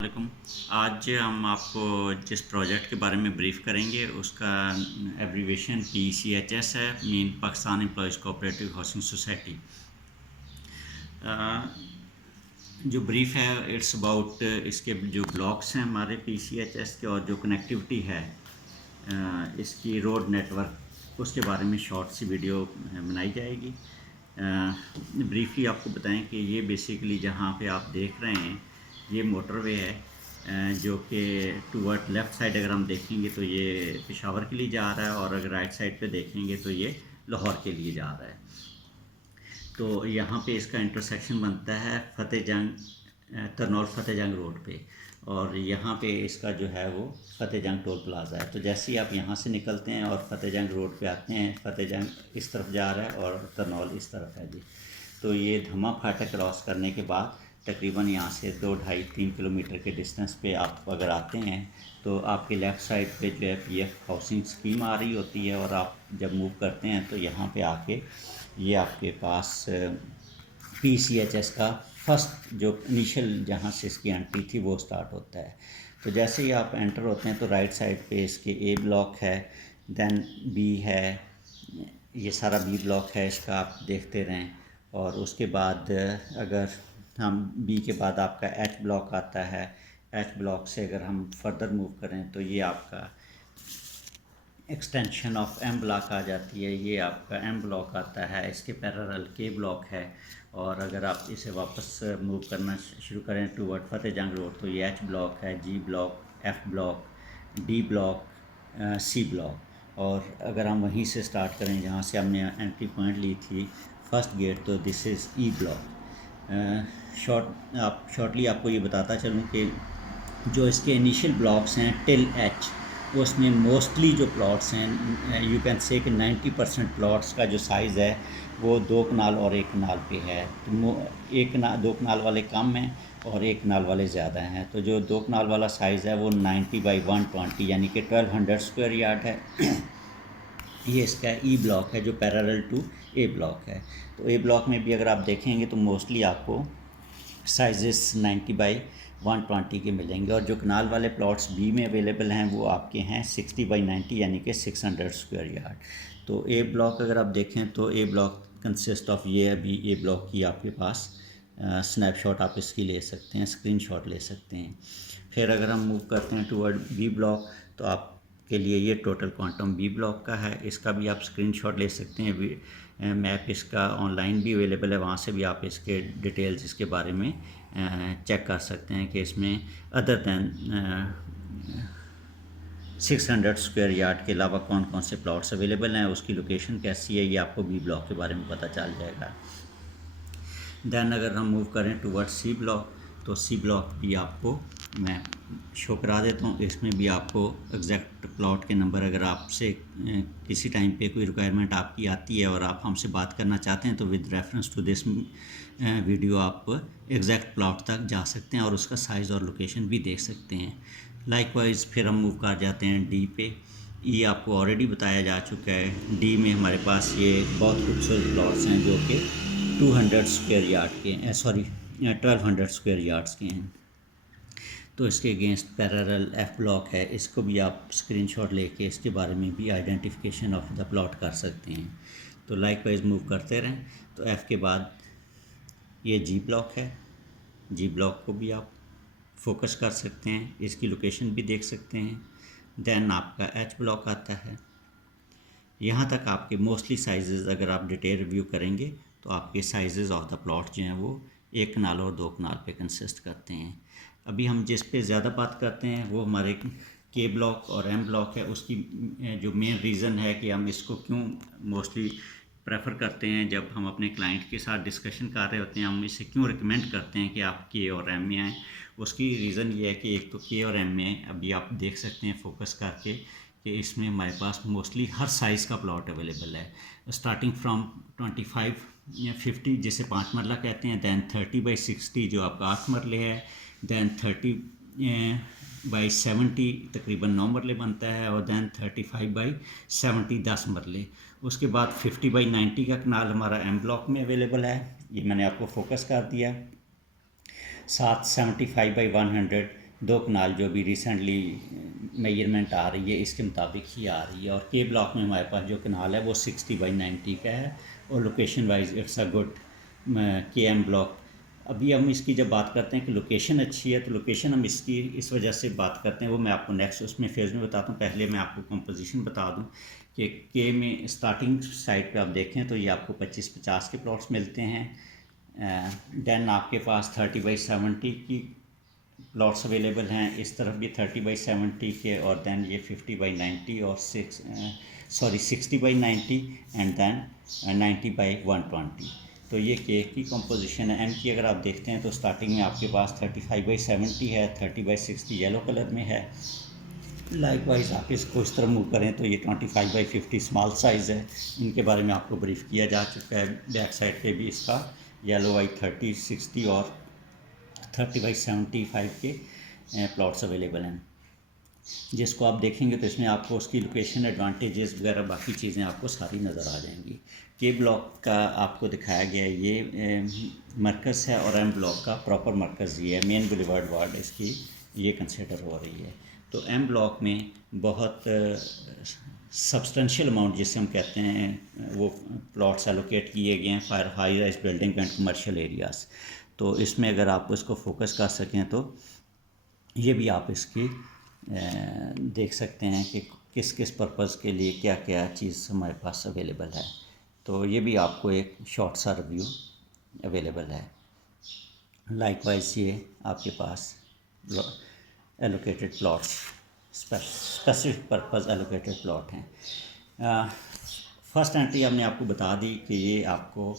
वालेकुम। आज हम आपको जिस प्रोजेक्ट के बारे में ब्रीफ़ करेंगे उसका एब्रीविएशन PCHS है, mean Pakistan employees cooperative housing society. जो ब्रीफ़ है इट्स अबाउट इसके जो ब्लॉक्स हैं हमारे PCHS के और जो कनेक्टिविटी है इसकी रोड नेटवर्क, उसके बारे में शॉर्ट सी वीडियो बनाई जाएगी। ब्रीफली आपको बताएं कि ये बेसिकली जहाँ पे आप देख रहे हैं ये मोटरवे है जो कि टूवर्ड लेफ़्ट साइड अगर हम देखेंगे तो ये पेशावर के लिए जा रहा है, और अगर राइट साइड पे देखेंगे तो ये लाहौर के लिए जा रहा है। तो यहाँ पे इसका इंटरसेक्शन बनता है तरनौल फतेहजंग रोड पे, और यहाँ पे इसका जो है वो फतेहजंग टोल प्लाज़ा है। तो जैसे ही आप यहाँ से निकलते हैं और फतेहजंग रोड पे आते हैं, फतेहजंग इस तरफ जा रहा है और तरनौल इस तरफ है जी। तो ये धमा फाटक क्रॉस करने के बाद तकरीबन यहाँ से 2-2.5-3 किलोमीटर के डिस्टेंस पे आप अगर आते हैं तो आपके लेफ़्ट साइड पे जो है PF हाउसिंग स्कीम आ रही होती है, और आप जब मूव करते हैं तो यहाँ पे आके ये आपके पास PCHS का फर्स्ट जो इनिशियल जहाँ से इसकी एंट्री थी वो स्टार्ट होता है। तो जैसे ही आप एंटर होते हैं तो राइट साइड पे इसके A ब्लॉक है, देन B है, ये सारा B ब्लॉक है इसका, आप देखते रहें। और उसके बाद अगर हम B के बाद आपका H ब्लॉक आता है, H ब्लॉक से अगर हम फर्दर मूव करें तो ये आपका एक्सटेंशन ऑफ M ब्लॉक आ जाती है, ये आपका M ब्लॉक आता है, इसके पैरेलल K ब्लॉक है। और अगर आप इसे वापस मूव करना शुरू करें टूवर्ड फतेहजंग रोड तो ये H ब्लॉक है, G block, F block, D block, C block. और अगर हम वहीं से स्टार्ट करें जहाँ से हमने एंट्री पॉइंट ली थी फर्स्ट गेट, तो this is E block. Shortly आपको ये बताता चलूँ कि जो इसके इनिशियल ब्लॉक्स हैं टिल H, उसमें मोस्टली जो प्लॉट्स हैं यू कैन से कि 90% प्लॉट्स का जो साइज़ है वो 2 कनाल और 1 कनाल पे है। तो 2 कनाल वाले कम हैं और 1 कनाल वाले ज़्यादा हैं। तो जो 2 कनाल वाला साइज़ है वो 90 बाई 120 यानी कि 1200 स्क्वायर यार्ड है। ये इसका E ब्लॉक है जो पैरेलल टू A ब्लॉक है। तो A ब्लॉक में भी अगर आप देखेंगे तो मोस्टली आपको साइजेस 90 बाई 120 के मिलेंगे, और जो कनाल वाले प्लॉट्स B में अवेलेबल हैं वो आपके हैं 60 बाई 90 यानी कि 600 स्क्वायर यार्ड। तो A ब्लॉक अगर आप देखें तो A ब्लॉक कंसिस्ट ऑफ ये अभी A ब्लॉक की आपके पास स्नैपशॉट आप इसकी ले सकते हैं, स्क्रीनशॉट ले सकते हैं। फिर अगर हम मूव करते हैं टूवर्ड B ब्लॉक तो आपके लिए ये टोटल क्वांटम B ब्लॉक का है, इसका भी आप स्क्रीनशॉट ले सकते हैं। मैप इसका ऑनलाइन भी अवेलेबल है, वहाँ से भी आप इसके डिटेल्स इसके बारे में चेक कर सकते हैं कि इसमें अदर दैन 600 स्क्वायर यार्ड के अलावा कौन कौन से प्लॉट्स अवेलेबल हैं, उसकी लोकेशन कैसी है, ये आपको B ब्लॉक के बारे में पता चल जाएगा। दैन अगर हम मूव करें टूवर्ड C ब्लॉक तो C ब्लॉक भी आपको मैं शो करा देता हूँ। इसमें भी आपको एग्जैक्ट प्लॉट के नंबर, अगर आपसे किसी टाइम पे कोई रिक्वायरमेंट आपकी आती है और आप हमसे बात करना चाहते हैं तो with reference to this video आप एग्जैक्ट प्लॉट तक जा सकते हैं और उसका साइज़ और लोकेशन भी देख सकते हैं। लाइकवाइज फिर हम मूव कर जाते हैं D पे। E आपको ऑलरेडी बताया जा चुका है। D में हमारे पास ये बहुत खूबसूरत प्लॉट्स हैं जो कि 200 स्क्वायर यार्ड के हैं, 1200 स्क्वायर यार्ड्स के हैं। तो इसके अगेंस्ट पैरेलल F ब्लॉक है, इसको भी आप स्क्रीनशॉट लेके इसके बारे में भी आइडेंटिफिकेशन ऑफ द प्लॉट कर सकते हैं। तो लाइकवाइज मूव करते रहें। तो F के बाद ये G ब्लॉक है, G ब्लॉक को भी आप फोकस कर सकते हैं, इसकी लोकेशन भी देख सकते हैं। देन आपका H ब्लॉक आता है। यहाँ तक आपके मोस्टली साइजेज़ अगर आप डिटेल रिव्यू करेंगे तो आपके साइजेज़ ऑफ द प्लॉट जो हैं वो 1 कनाल और 2 कनाल पे कंसिस्ट करते हैं। अभी हम जिस पे ज़्यादा बात करते हैं वो हमारे K ब्लॉक और M ब्लॉक है। उसकी जो मेन रीज़न है कि हम इसको क्यों मोस्टली प्रेफर करते हैं, जब हम अपने क्लाइंट के साथ डिस्कशन कर रहे होते हैं हम इसे क्यों रिकमेंड करते हैं कि आप K और M में आएँ, उसकी रीज़न ये है कि एक तो K और M में अभी आप देख सकते हैं फोकस करके कि इसमें हमारे पास मोस्टली हर साइज़ का प्लॉट अवेलेबल है, स्टार्टिंग फ्रॉम 25 या 50 जिसे 5 मरला कहते हैं, दैन 30 बाई 60 जो आपका 8 मरले है, दैन 30 बाई 70 तकरीबन 9 मरले बनता है, और दैन 35 बाई 70 10 मरले। उसके बाद 50 बाई 90 का कनाल हमारा M ब्लॉक में अवेलेबल है, ये मैंने आपको फोकस कर दिया। साथ 75 बाई 100 2 कनाल जो भी रिसेंटली मेजरमेंट आ रही है इसके मुताबिक ही आ रही है। और के ब्लॉक में हमारे पास जो कनाल है वो 60/90 का है और location wise it's a good के एम ब्लॉक। अभी हम इसकी जब बात करते हैं कि लोकेशन अच्छी है, तो लोकेशन हम इसकी इस वजह से बात करते हैं, वो मैं आपको नेक्स्ट उसमें फेज़ में बताता हूँ। पहले मैं आपको कंपोजिशन बता दूँ कि के में स्टार्टिंग साइड पे आप देखें तो ये आपको 25-50 के प्लॉट्स मिलते हैं। देन आपके पास 30/70 की प्लॉट्स अवेलेबल हैं, इस तरफ भी 30/70 के, और दैन ये 50/90 और 60/90 एंड दैन 90/120। तो ये केक की कंपोजिशन है। एम की अगर आप देखते हैं तो स्टार्टिंग में आपके पास 35/70 है, 30/60 येलो कलर में है। लाइकवाइज आप इसको इस तरह मूव करें तो ये 25/50 स्मॉल साइज़ है, इनके बारे में आपको ब्रीफ किया जा चुका है। बैक साइड पे भी इसका येलो वाइट 30/60 और 30/75 के प्लॉट्स अवेलेबल हैं, जिसको आप देखेंगे तो इसमें आपको उसकी लोकेशन, एडवांटेजेस वगैरह बाकी चीज़ें आपको सारी नज़र आ जाएंगी। के ब्लॉक का आपको दिखाया गया है ये मरकज़ है, और एम ब्लॉक का प्रॉपर मरकज़ ये है, मेन बुलेवार्ड वार्ड इसकी ये कंसिडर हो रही है। तो एम ब्लॉक में बहुत सब्सटेंशियल अमाउंट जिसे हम कहते हैं वो प्लॉट्स एलोकेट किए गए हैं for high rise building and commercial areas. तो इसमें अगर आप इसको फोकस कर सकें तो ये भी आप इसकी देख सकते हैं कि किस किस पर्पज़ के लिए क्या क्या चीज़ हमारे पास अवेलेबल है। तो ये भी आपको एक शॉर्ट सा रिव्यू अवेलेबल है। लाइकवाइज ये आपके पास allocated plots, specific purpose allocated plot हैं। फर्स्ट एंट्री हमने आपको बता दी कि ये आपको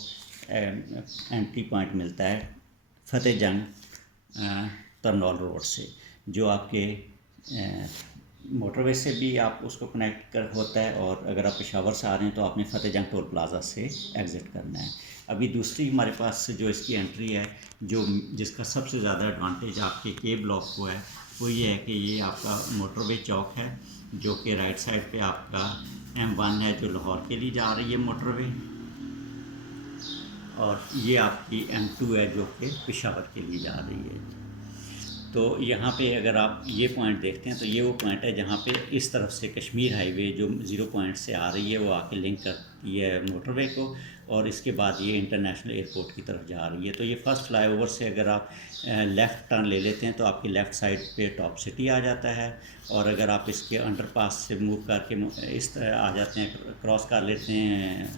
एंट्री पॉइंट मिलता है फतेह जंग तरनौल रोड से, जो आपके मोटरवे से भी आप उसको कनेक्ट कर होता है, और अगर आप पेशावर से आ रहे हैं तो आपने फतेह जंग टोल प्लाज़ा से एग्ज़िट करना है। अभी दूसरी हमारे पास जो इसकी एंट्री है, जो जिसका सबसे ज़्यादा एडवांटेज आपके के ब्लॉक को है, वो ये है कि ये आपका मोटरवे चौक है, जो कि राइट साइड पे आपका M1 है जो लाहौर के लिए जा रही है मोटरवे, और ये आपकी M2 है जो कि पेशावर के लिए जा रही है। तो यहाँ पे अगर आप ये पॉइंट देखते हैं तो ये वो पॉइंट है जहाँ पे इस तरफ से कश्मीर हाईवे जो 0 पॉइंट से आ रही है वो आके लिंक करती है मोटरवे को, और इसके बाद ये इंटरनेशनल एयरपोर्ट की तरफ जा रही है। तो ये फर्स्ट फ्लाईओवर से अगर आप लेफ़्ट टर्न ले लेते हैं तो आपकी लेफ़्ट साइड पे टॉप सिटी आ जाता है, और अगर आप इसके अंडरपास से मूव करके इस तरह आ जाते हैं, क्रॉस कर लेते हैं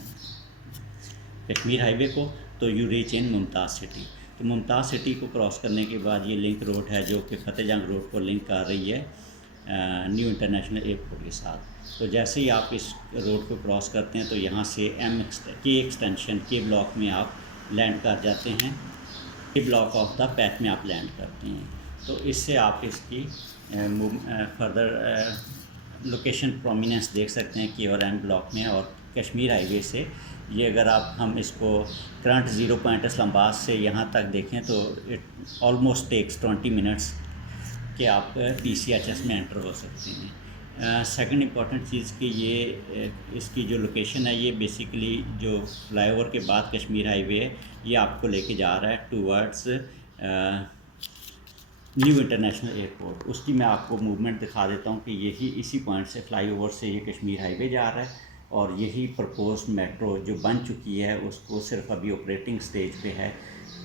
कश्मीर हाईवे को, तो you reach in Mumtaz city. तो मुमताज़ सिटी को क्रॉस करने के बाद ये लिंक रोड है जो कि फतेह जंग रोड को लिंक कर रही है न्यू इंटरनेशनल एयरपोर्ट के साथ। तो जैसे ही आप इस रोड को क्रॉस करते हैं तो यहाँ से के एक्सटेंशन के ब्लॉक में आप लैंड कर जाते हैं, के ब्लॉक ऑफ द पैथ में आप लैंड करते हैं। तो इससे आप इसकी फर्दर लोकेशन प्रोमिनेंस देख सकते हैं के और एम ब्लॉक में। और कश्मीर हाईवे से ये अगर हम इसको करंट 0 पॉइंट इस्लामाबाद से यहाँ तक देखें तो इट ऑलमोस्ट टेक्स 20 मिनट्स के आप PCHS में एंटर हो सकते हैं। सेकंड इम्पॉर्टेंट चीज़ कि ये इसकी जो लोकेशन है ये बेसिकली जो फ्लाईओवर के बाद कश्मीर हाईवे है ये आपको लेके जा रहा है टूवर्ड्स न्यू इंटरनेशनल एयरपोर्ट। उसकी मैं आपको मूवमेंट दिखा देता हूँ कि यही इसी पॉइंट से फ्लाईओवर से ये कश्मीर हाईवे जा रहा है, और यही प्रपोज मेट्रो जो बन चुकी है उसको सिर्फ अभी ऑपरेटिंग स्टेज पे है,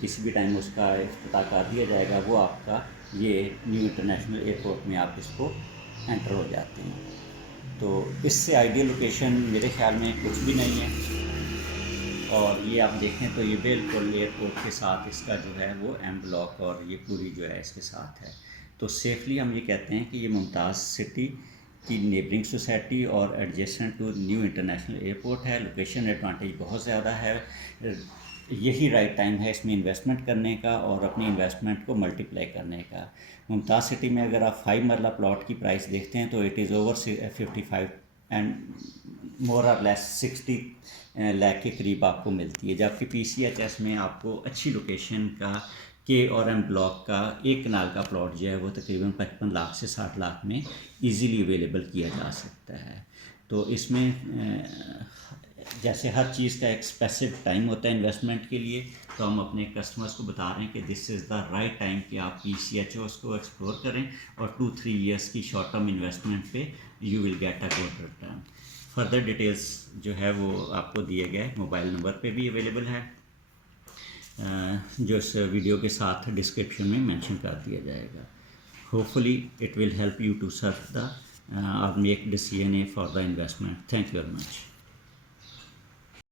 किसी भी टाइम उसका इफ्तिताह कर दिया जाएगा। वो आपका ये न्यू इंटरनेशनल एयरपोर्ट में आप इसको एंटर हो जाते हैं। तो इससे आइडियल लोकेशन मेरे ख्याल में कुछ भी नहीं है। और ये आप देखें तो ये बिल्कुल एयरपोर्ट के साथ इसका जो है वो एम ब्लॉक और ये पूरी जो है इसके साथ है। तो सेफली हम ये कहते हैं कि ये मुमताज़ सिटी की नेबरिंग सोसाइटी और adjacent to new international airport है। लोकेशन एडवांटेज बहुत ज़्यादा है, यही राइट टाइम है इसमें इन्वेस्टमेंट करने का और अपनी इन्वेस्टमेंट को मल्टीप्लाई करने का। मुमताज़ सिटी में अगर आप 5 मरला प्लॉट की प्राइस देखते हैं तो it is over 55 and more और लेस 60 लाख के करीब आपको मिलती है, जबकि PCHS में आपको अच्छी लोकेशन का के और एम ब्लॉक का 1 कनाल का प्लॉट जो है वो तकरीबन 55 लाख से 60 लाख में इजीली अवेलेबल किया जा सकता है। तो इसमें जैसे हर चीज़ का एक स्पेसिफिक टाइम होता है इन्वेस्टमेंट के लिए, तो हम अपने कस्टमर्स को बता रहे हैं कि this is the right time कि आप PCHOs को एक्सप्लोर करें और 2-3 ईयर्स की शॉर्ट टर्म इन्वेस्टमेंट पे you will get a good return. Further details जो है वो आपको दिए गए मोबाइल नंबर पे भी अवेलेबल है, जो इस वीडियो के साथ डिस्क्रिप्शन में मेंशन कर दिया जाएगा। Hopefully it will help you to search the or make decision for the investment. Thank you very much.